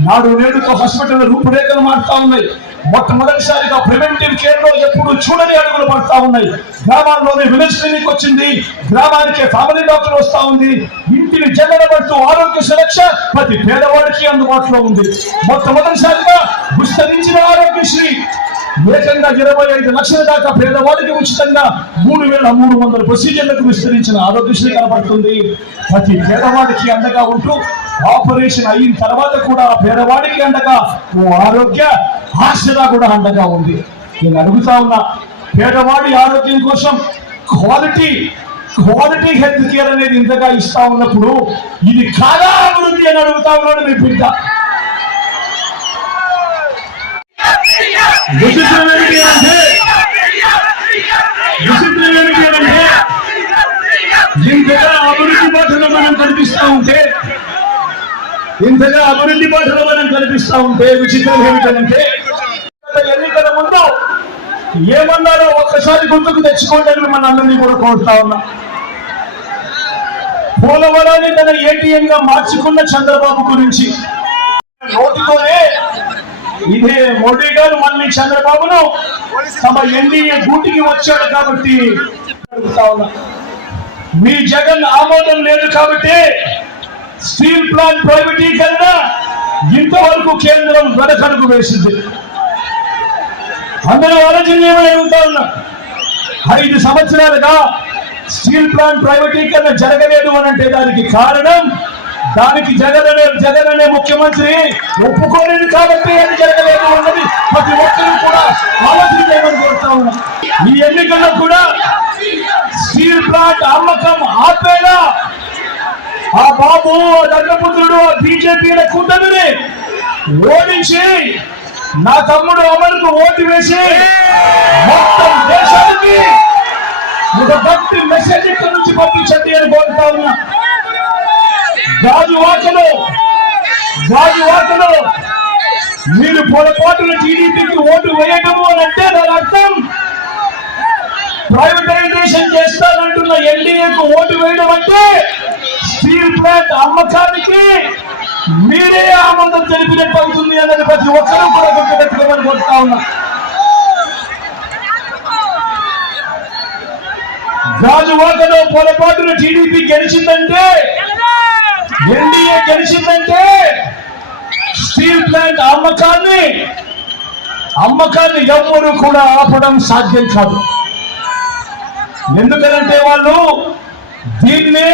నాడు నేడుతో హాస్పిటల్ రూపురేఖలు మారుతా ఉన్నాయి. మొట్టమొదటిసారిగా ప్రివెంటివ్ కేర్ లో ఎప్పుడు చూడని అడుగులు పడతా ఉన్నాయి. గ్రామాల్లోనే విలేజ్ క్లినిక్ వచ్చింది. గ్రామానికి ఫ్యామిలీ డాక్టర్ వస్తా ఉంది. ఇంటిని జగడబడుతూ ఆరోగ్య సురక్ష ప్రతి పేదవాడికి అందుబాటులో ఉంది. మొట్టమొదటిసారిగా విస్తరించిన ఆరోగ్యశ్రీ ఏకంగా 25 లక్షల దాకా పేదవాడికి ఉచితంగా 3,300 ప్రొసీజర్లకు విస్తరించిన ఆరోగ్యశ్రీ కనబడుతుంది. ప్రతి పేదవాడికి అండగా ఉంటూ ఆపరేషన్ అయిన తర్వాత కూడా పేదవాడికి అండగా ఓ ఆరోగ్య ఆశగా కూడా అండగా ఉంది. నేను అడుగుతా ఉన్నా, పేదవాడి ఆరోగ్యం కోసం క్వాలిటీ హెల్త్ కేర్ అనేది ఇంతగా ఇస్తా ఉన్నప్పుడు ఇది కాదా అభివృద్ధి అని అడుగుతా ఉన్నాడు మీ బిడ్డ. విచిత్రం ఏంటి అంటే ఇంతగా అభివృద్ధి బాటలో మనం కనిపిస్తా ఉంటే విచిత్రం ఏమిటంటే ఎన్నికల ముందు ఏమన్నారో ఒక్కసారి గుర్తుకు తెచ్చుకోండి అని మన అందరినీ కూడా కోరుతా ఉన్నా. పోలవరాన్ని తన ఏటీఎం గా మార్చుకున్న చంద్రబాబు గురించి నోటితోనే ఇదే మోడీ గారు మళ్ళీ చంద్రబాబును తమ ఎన్డీఏ గూటికి వచ్చాడు కాబట్టి అడుగుతా ఉన్నా. మీ జగన్ ఆమోదం లేదు కాబట్టి స్టీల్ ప్లాంట్ ప్రైవేటీకరణ ఇంతవరకు కేంద్రం వెనకడుగు వేసింది. అందరూ ఆలోచన అడుగుతా ఉన్నా. 5 సంవత్సరాలుగా స్టీల్ ప్లాంట్ ప్రైవేటీకరణ జరగలేదు అని అంటే దానికి జగన్ అనే ముఖ్యమంత్రి ఒప్పుకోలేదు కాబట్టి అది జరగలేదు అన్నది ప్రతి ఒక్కరూ కూడా ఆలోచన చేయమని కోరుతా ఉన్నా. ఈ ఎన్నికల్లో కూడా స్టీల్ ప్లాంట్ అమ్మకం ఆపేలా ఆ బాబు దండపుత్రుడు బీజేపీల కూటమిని ఓడించి నా తమ్ముడు అమలుకు ఓటు వేసి మొత్తం దేశానికి ఒక గట్టి మెసేజ్ ఇక్కడి నుంచి పంపించండి అని కోరుతా ఉన్నా. గాజువాకలో మీరు పొరపాటున టీడీపీకి ఓటు వేయటము అని అంటే దాని అర్థం ప్రైవేటైజేషన్ చేస్తానంటున్న ఎన్డీఏకు ఓటు వేయడం అంటే స్టీల్ ప్లాంట్ అమ్మకానికి మీరే ఆమోదం తెలిపినట్టు అవుతుంది అన్నది ప్రతి ఒక్కరూ కూడా గుర్తుపెట్టుకోమని కోరుతా ఉన్నా. గాజువాకలో పొరపాటున టీడీపీ గెలిచిందంటే, ఎన్డీఏ గెలిచిందంటే స్టీల్ ప్లాంట్ అమ్మకాన్ని ఎవ్వరూ కూడా ఆపడం సాధ్యం కాదు. ఎందుకంటే వాళ్ళు దీన్నే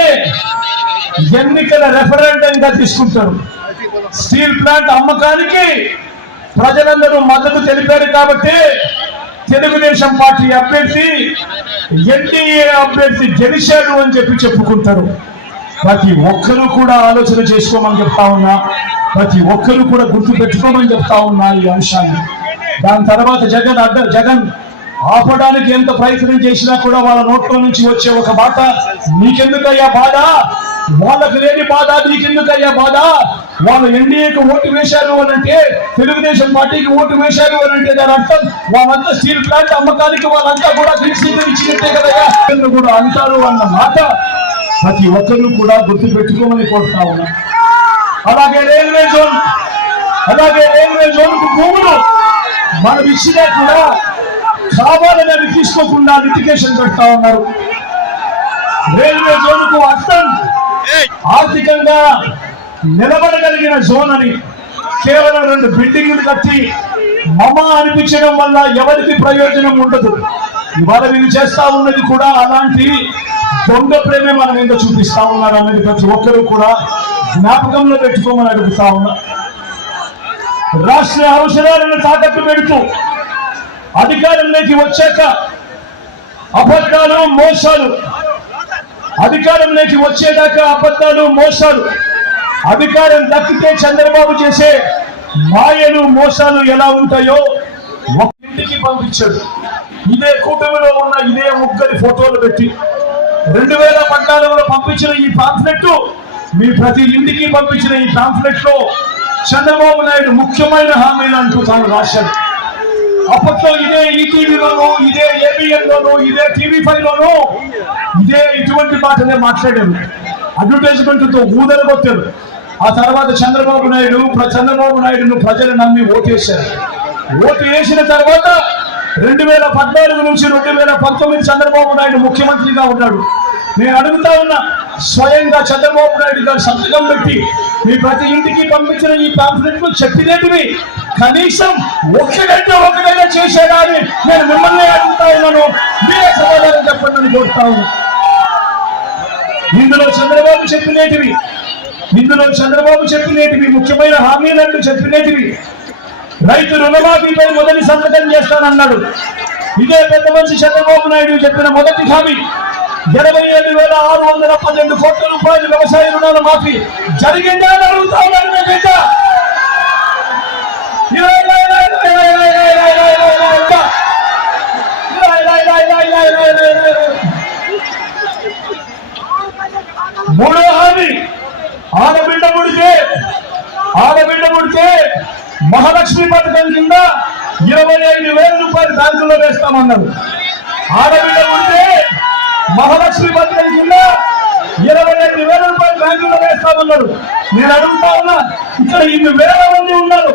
ఎన్నికల రెఫరెండంగా తీసుకుంటారు. స్టీల్ ప్లాంట్ అమ్మకానికి ప్రజలందరూ మద్దతు తెలిపారు కాబట్టి తెలుగుదేశం పార్టీ అభ్యర్థి ఎన్డీఏ అభ్యర్థి గెలిచాడు అని చెప్పుకుంటారు. ప్రతి ఒక్కరూ కూడా ఆలోచన చేసుకోమని చెప్తా ఉన్నా. ప్రతి ఒక్కరూ కూడా గుర్తు పెట్టుకోమని చెప్తా ఉన్నా ఈ అంశాన్ని. దాని తర్వాత జగన్ ఆపడానికి ఎంత ప్రయత్నం చేసినా కూడా వాళ్ళ నోట్లో నుంచి వచ్చే ఒక బాధ, నీకెందుకయ్యా బాధ, వాళ్ళకు లేని బాధ నీకెందుకయ్యా బాధ, వాళ్ళు ఎన్డీఏకి ఓటు వేశారు అని అంటే, తెలుగుదేశం పార్టీకి ఓటు వేశారు అని అంటే దాని అర్థం వాళ్ళంతా స్టీల్ ప్లాంట్ అమ్మకానికి వాళ్ళంతా కూడా ఇచ్చినట్టే కదయ్యా కూడా అంటారు అన్న మాట ప్రతి ఒక్కరూ కూడా గుర్తు పెట్టుకోమని కోరుతా ఉన్నా. అలాగే రైల్వే జోన్ కు భూములు మనం ఇచ్చినా కూడా కావాలని అవి తీసుకోకుండా లిటిగేషన్ పెడతా ఉన్నారు. రైల్వే జోన్ కు అర్థం ఆర్థికంగా నిలబడగలిగిన జోన్ అని కేవలం 2 బిల్డింగ్లు కట్టి మమ అనిపించడం వల్ల ఎవరికి ప్రయోజనం ఉండదు. ఇవాళ వీళ్ళు చేస్తా ఉన్నది కూడా అలాంటి దొంగ ప్రేమే మన మీద చూపిస్తా ఉన్నారు అనేది ప్రతి ఒక్కరూ కూడా జ్ఞాపకంలో పెట్టుకోమని అడుగుతా ఉన్నా. రాష్ట్ర అవసరాలను తాకట్టు పెడుతూ అధికారంలోకి వచ్చాక అబద్ధాలు మోసాలు, అధికారంలోకి వచ్చేదాకా అబద్ధాలు మోసాలు, అధికారం దక్కితే చంద్రబాబు చేసే మాయలు మోసాలు ఎలా ఉంటాయో ఒక ఇంటికి పంపించాడు. ఇదే కూటమిలో ఉన్న ఇదే ముగ్గురి ఫోటోలు పెట్టి 2014లో పంపించిన ఈ పాంఫ్లెట్, మీ ప్రతి ఇంటికి పంపించిన ఈ పాంఫ్లెట్ లో చంద్రబాబు నాయుడు ముఖ్యమైన హామీలు అంటూ తాను రాశాడు. అప్పట్లో ఇదే ఈటీవీలోను, ఇదే ఏబిఎన్ లోను, ఇదే TV5 లోను ఇదే ఇటువంటి మాటలే మాట్లాడారు. అడ్వర్టైజ్మెంట్ తో ఊదలు కొట్టారు. ఆ తర్వాత చంద్రబాబు నాయుడును ప్రజలు నమ్మి ఓటేశారు. ఓటు వేసిన తర్వాత 2014 నుంచి 2019 చంద్రబాబు నాయుడు ముఖ్యమంత్రిగా ఉన్నాడు. నేను అడుగుతా ఉన్నా, స్వయంగా చంద్రబాబు నాయుడు గారు సంతకం పెట్టి మీ ప్రతి ఇంటికి పంపించిన ఈ పాంఫ్లెట్ ను చెప్పినట్టువి కనీసం ఒకటైనా చేశారా అని నేను మిమ్మల్ని అడుగుతా ఉన్నాను. మీరే సమాధానం చెప్పండి అని కోరుతా ఉన్నాను. ఇందులో చంద్రబాబు చెప్పినేటివి ముఖ్యమైన హామీలను చెప్పినేటివి. రైతు రుణమాఫీపై మొదటి సంతకం చేస్తానన్నాడు. ఇదే పెద్ద మనిషి చంద్రబాబు నాయుడు చెప్పిన మొదటి హామీ 27,612 కోట్ల రూపాయలు వ్యవసాయ రుణాల మాఫీ జరిగిందా అని అడుగుతా ఉన్నాను. మూడో హామీ, ఆడబిడ్డ పుడితే మహాలక్ష్మి పథకం కింద 25,000 రూపాయలు బ్యాంకులో వేస్తామన్నారు. ఆడబిడ్డ పుడితే మహాలక్ష్మి పథకం కింద 25,000 రూపాయలు బ్యాంకులో వేస్తామన్నారు. నేను అడుగుతా ఉన్నా, ఇక్కడ ఇన్ని వేల మంది ఉన్నారు,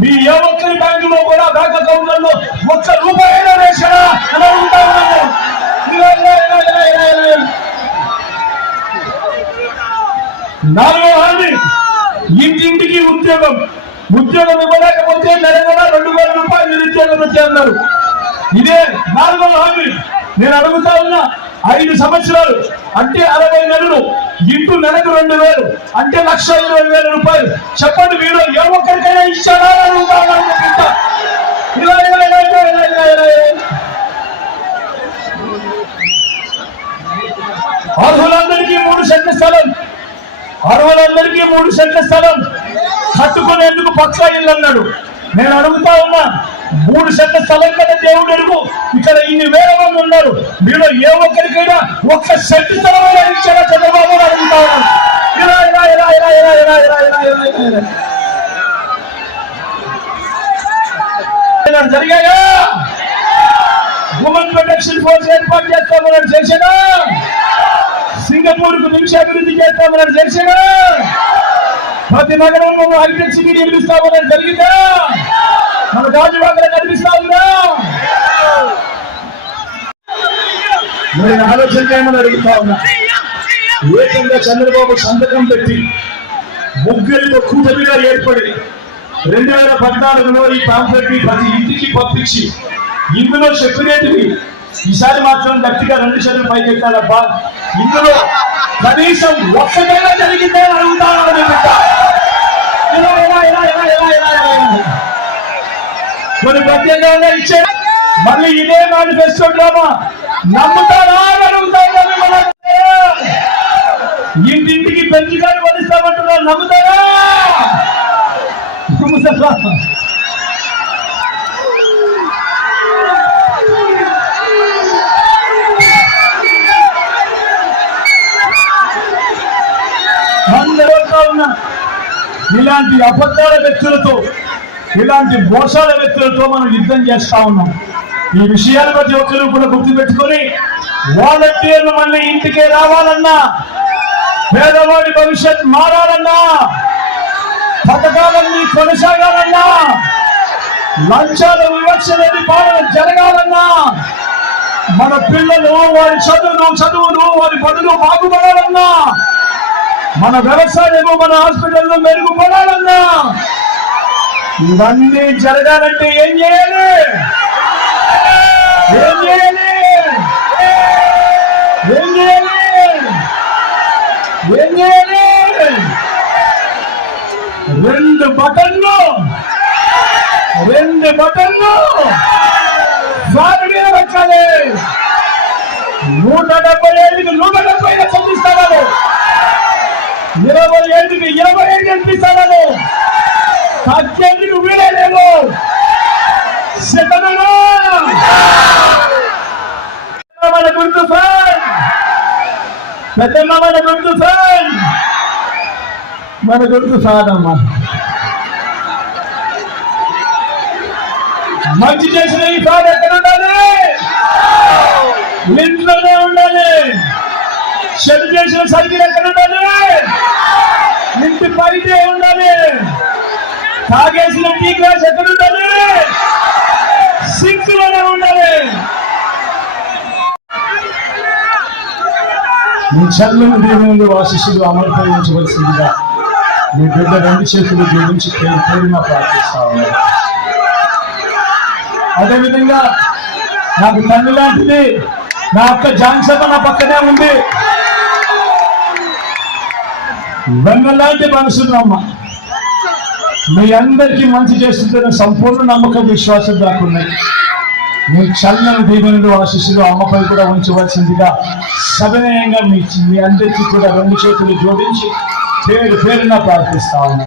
మీ ఏ ఒక్కరి బ్యాంకులో కూడా బ్యాంక్ అకౌంట్లలో ఒక్క రూపాయలు వేసారా అని అడుగుతా ఉన్నాను. నాలుగో హామీ, ఇంటింటికి ఉద్యోగం ఇవ్వలేకపోతే నెలకొన్న 2,000 రూపాయలు నిరుద్యోగం వచ్చారన్నారు. ఇదే నాలుగో హామీ. నేను అడుగుతా ఉన్నా, 5 సంవత్సరాలు అంటే 60 నెలలు ఇంటూ నెలకు 2,000 అంటే 1,20,000 రూపాయలు. చెప్పండి, మీరు ఏ ఒక్కరికైనా ఇచ్చారా అని అడుగుతా ఉన్నాను. అర్హులందరికీ 3 సెంట్ల స్థలం కట్టుకునేందుకు పక్కా ఇల్లు అన్నాడు. నేను అడుగుతా ఉన్నా, 3 సెంట్ల స్థలం కదా దేవుడు ఎరుగు. ఇక్కడ ఇన్ని వేల మంది ఉన్నారు, మీరు ఏ ఒక్కరికైనా 1 సెంట్ స్థలం ఇచ్చారా చంద్రబాబు అడుగుతా ఉన్నాను. జరిగాయా? ఉమెన్ ప్రొటెక్షన్ ఫోర్స్ ఏర్పాటు చేస్తామని చేశాడా? సింగపూర్ కు నిమిష అభివృద్ధి చేస్తామని చేశాడా? ప్రతి నగరంలో హైటెక్ సిటీ నిర్మిస్తామని జరిగిందా? మన గాజువాకలో కనిపిస్తా ఉందా? నేను ఆలోచన చేయమని అడుగుతా ఉన్నా. ఏకంగా చంద్రబాబు సంతకం పెట్టి ముగ్గురితో కూటమిగా ఏర్పడి 2014లో ఈ పాంఫ్లెట్ ని ప్రతి ఇంటికి పంపించి ఇందులో చెప్పినట్టువి ఈసారి మాత్రం గట్టిగా 2 శాతం పైకెత్తాలబ్బా, ఇందులో కనీసం ఒక్కటైనా జరిగిందే అడుగుతాను. కొన్ని ప్రత్యేకంగా ఇచ్చే మళ్ళీ ఇదే మేనిఫెస్టో డ్రామా నమ్ముతారా అని అడుగుతాను. ఇంటింటికి పెంచుకొని వదిస్తామంటున్నారు, నమ్ముతారా? ఉన్నా ఇలాంటి అబద్ధాల వ్యక్తులతో, ఇలాంటి మోసాల వ్యక్తులతో మనం యుద్ధం చేస్తా ఉన్నాం. ఈ విషయాలు ప్రతి ఒక్కరు కూడా గుర్తుపెట్టుకొని వాలంటీర్లు మళ్ళీ ఇంటికే రావాలన్నా, పేదవాడి భవిష్యత్ మారాలన్నా, పథకాలన్నీ కొనసాగాలన్నా, లంచాల వివక్ష లేని పాలన జరగాలన్నా, మన పిల్లలు వారి చదువులు వారి బడులు బాగుపడాలన్నా, మన వ్యవసాయము మన హాస్పిటల్లో మెరుగుపడాలన్నా ఇవన్నీ జరగాలంటే ఏం చేయాలి? ఏం చేయాలి? ఏం చేయాలి? ఏం చేయాలి? రెండు బటన్లు వారి మీద పెట్టాలి. 175కి 175 పంపిస్తాను. 25కి 25 అనిపిస్తాను. తగ్గేందుకు వీలే లేదు. మన గుర్తు ఫ్యాన్, పెద్దమ్మ మన గుర్తు ఫ్యాన్, మన గుర్తు సాదమ్మ. మంచి చేసిన ఈ ఫ్యాన్ ఎక్కడ ఉండాలి? ఇంట్లోనే ఉండాలి. చెడు చేసిన సైకిల్ ఎక్కడ ఉండాలి? ఇంటి బయటే ఉండాలి. తాగేసిన టీ గ్లాస్ ఎక్కడ ఉండాలి? సింక్లోనే ఉండాలి. మీ చల్లని దేవుని ఆశీస్సులు అమలుపరించవలసిందిగా మీ బిడ్డ 2 చేతులు జోడించి పేరున ప్రార్థిస్తా ఉన్నారు. అదేవిధంగా నాకు తల్లి లాంటిది నా అక్క జాన్సన్ నా పక్కనే ఉంది. వెన్నలాంటి మనసున్న అమ్మ, మీ అందరికీ మంచి చేస్తుంటే సంపూర్ణ నమ్మకం, విశ్వాసం దాకున్నాయి. మీ చల్లని దీవెనలు ఆశీస్సులు అమ్మపై కూడా ఉంచవలసిందిగా సవినయంగా మీ అందరికీ కూడా 2 చేతులు జోడించి పేరున ప్రార్థిస్తా ఉన్నా.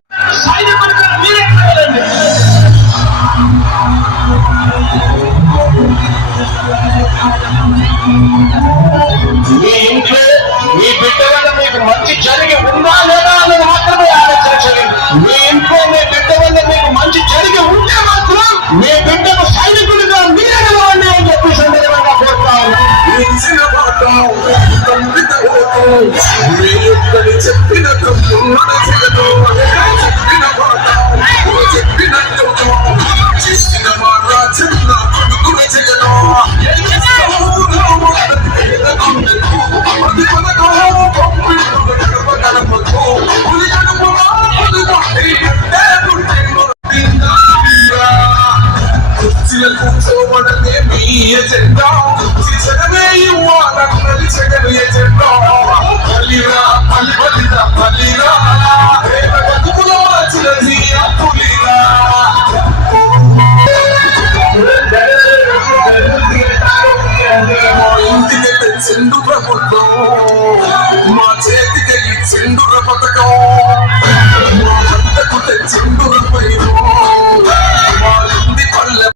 మీ ఇంట్లో మీ బిడ్డ వల్ల మీకు మంచి జరిగి ఉందా లేదా అన్నది మాత్రమే ఆలోచన చేయండి. మీ ఇంట్లో మీ బిడ్డ వల్ల మీకు మంచి జరిగి ఉంటే మాత్రం మీ బిడ్డకు సైనికుడిగా మీరే నిలవండి అని చెప్పి సందర్భంగా కోరుతా ఉన్నాను. చెండు ప్రభుత్వం మా చేతికి చెండుర పథకం, మా పంటకు చెండురపై